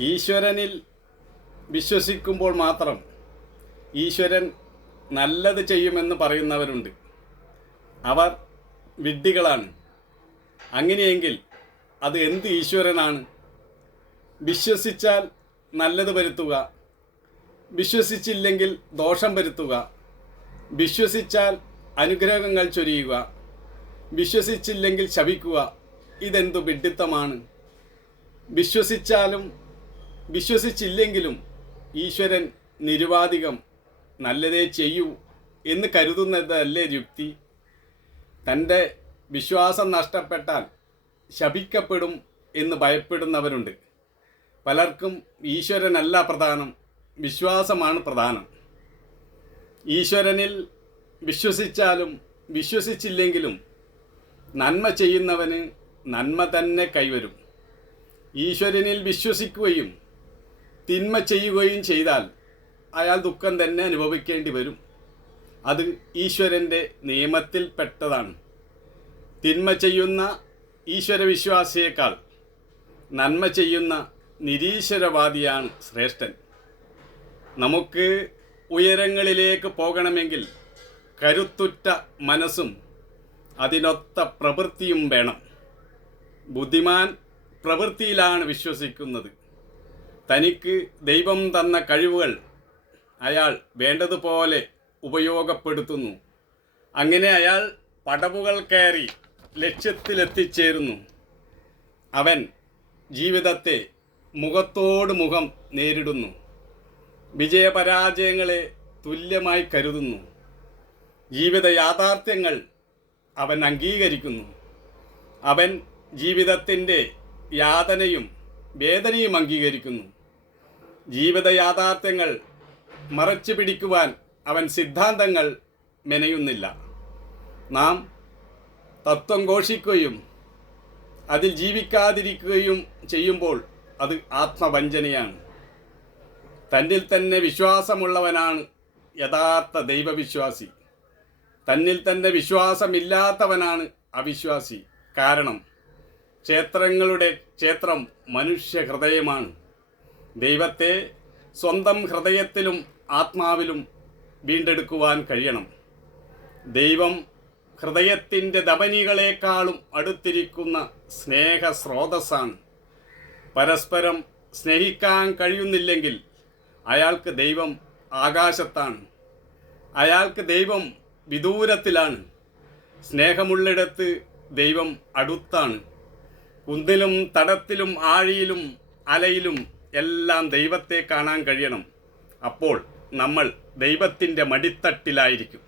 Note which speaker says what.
Speaker 1: ഈശ്വരനിൽ വിശ്വസിക്കുമ്പോൾ മാത്രം ഈശ്വരൻ നല്ലത് ചെയ്യുമെന്ന് പറയുന്നവരുണ്ട്. അവർ വിഡ്ഢികളാണ്. അങ്ങനെയെങ്കിൽ അത് എന്ത് ഈശ്വരനാണ്? വിശ്വസിച്ചാൽ നല്ലത് വരുത്തുക. വിശ്വസിച്ചില്ലെങ്കിൽ ദോഷം വരുത്തുക. വിശ്വസിച്ചാൽ അനുഗ്രഹങ്ങൾ ചൊരിയുക. വിശ്വസിച്ചില്ലെങ്കിൽ ശവിക്കുക ഇതെന്തു വിഡ്ഢിത്തമാണ്? വിശ്വസിച്ചാലും വിശ്വസിച്ചില്ലെങ്കിലും ഈശ്വരൻ നിരുവാധികം നല്ലതേ ചെയ്യൂ എന്ന് കരുതുന്നതല്ലേ യുക്തി. തന്റെ വിശ്വാസം നഷ്ടപ്പെട്ടാൽ ശപിക്കപ്പെടും എന്ന് ഭയപ്പെടുന്നവരുണ്ട്. പലർക്കും ഈശ്വരനല്ല പ്രധാനം വിശ്വാസമാണ് പ്രധാനം. ഈശ്വരനിൽ വിശ്വസിച്ചാലും വിശ്വസിച്ചില്ലെങ്കിലും നന്മ ചെയ്യുന്നവന് നന്മ തന്നെ കൈവരും. ഈശ്വരനിൽ വിശ്വസിക്കുകയും തിന്മ ചെയ്യുകയും ചെയ്താൽ അയാൾ ദുഃഖം തന്നെ അനുഭവിക്കേണ്ടി വരും. അത് ഈശ്വരന്റെ നിയമത്തിൽപ്പെട്ടതാണ് തിന്മ ചെയ്യുന്ന ഈശ്വരവിശ്വാസിയേക്കാൾ നന്മ ചെയ്യുന്ന നിരീശ്വരവാദിയാണ് ശ്രേഷ്ഠൻ. നമുക്ക് ഉയരങ്ങളിലേക്ക് പോകണമെങ്കിൽ കരുത്തുറ്റ മനസ്സും അതിനൊത്ത പ്രവൃത്തിയും വേണം. ബുദ്ധിമാൻ പ്രവൃത്തിയിലാണ് വിശ്വസിക്കുന്നത്. തനിക്ക് ദൈവം തന്ന കഴിവുകൾ അയാൾ വേണ്ടതുപോലെ ഉപയോഗപ്പെടുത്തുന്നു. അങ്ങനെ അയാൾ പടവുകൾ കയറി ലക്ഷ്യത്തിലെത്തിച്ചേരുന്നു. അവൻ ജീവിതത്തെ മുഖത്തോട് മുഖം നേരിടുന്നു. വിജയപരാജയങ്ങളെ തുല്യമായി കരുതുന്നു. ജീവിത യാഥാർത്ഥ്യങ്ങൾ അവൻ അംഗീകരിക്കുന്നു. അവൻ ജീവിതത്തിന്റെ യാതനയും വേദനയും അംഗീകരിക്കുന്നു. ജീവിത യാഥാർത്ഥ്യങ്ങൾ മറച്ചു പിടിക്കുവാൻ അവൻ സിദ്ധാന്തങ്ങൾ മെനയുന്നില്ല. നാം തത്വം ഘോഷിക്കുകയും അതിൽ ജീവിക്കാതിരിക്കുകയും ചെയ്യുമ്പോൾ അത് ആത്മവഞ്ചനയാണ്. തന്നിൽ തന്നെ വിശ്വാസമുള്ളവനാണ് യഥാർത്ഥ ദൈവവിശ്വാസി. തന്നിൽ തന്നെ വിശ്വാസമില്ലാത്തവനാണ് അവിശ്വാസി. കാരണം ക്ഷേത്രങ്ങളുടെ ക്ഷേത്രം മനുഷ്യ ഹൃദയമാണ്. ദൈവത്തെ സ്വന്തം ഹൃദയത്തിലും ആത്മാവിലും വീണ്ടെടുക്കുവാൻ കഴിയണം. ദൈവം ഹൃദയത്തിന്റെ ധമനികളെക്കാളും അടുത്തിരിക്കുന്ന സ്നേഹസ്രോതസ്സാണ്. പരസ്പരം സ്നേഹിക്കാൻ കഴിയുന്നില്ലെങ്കിൽ അയാൾക്ക് ദൈവം ആകാശത്താണ്. അയാൾക്ക് ദൈവം വിദൂരത്തിലാണ്. സ്നേഹമുള്ളിടത്ത് ദൈവം അടുത്താണ്. കുന്നിലും തടത്തിലും ആഴിയിലും അലയിലും എല്ലാം ദൈവത്തെ കാണാൻ കഴിയണം. അപ്പോൾ നമ്മൾ ദൈവത്തിന്റെ മടിത്തട്ടിലായിരിക്കും.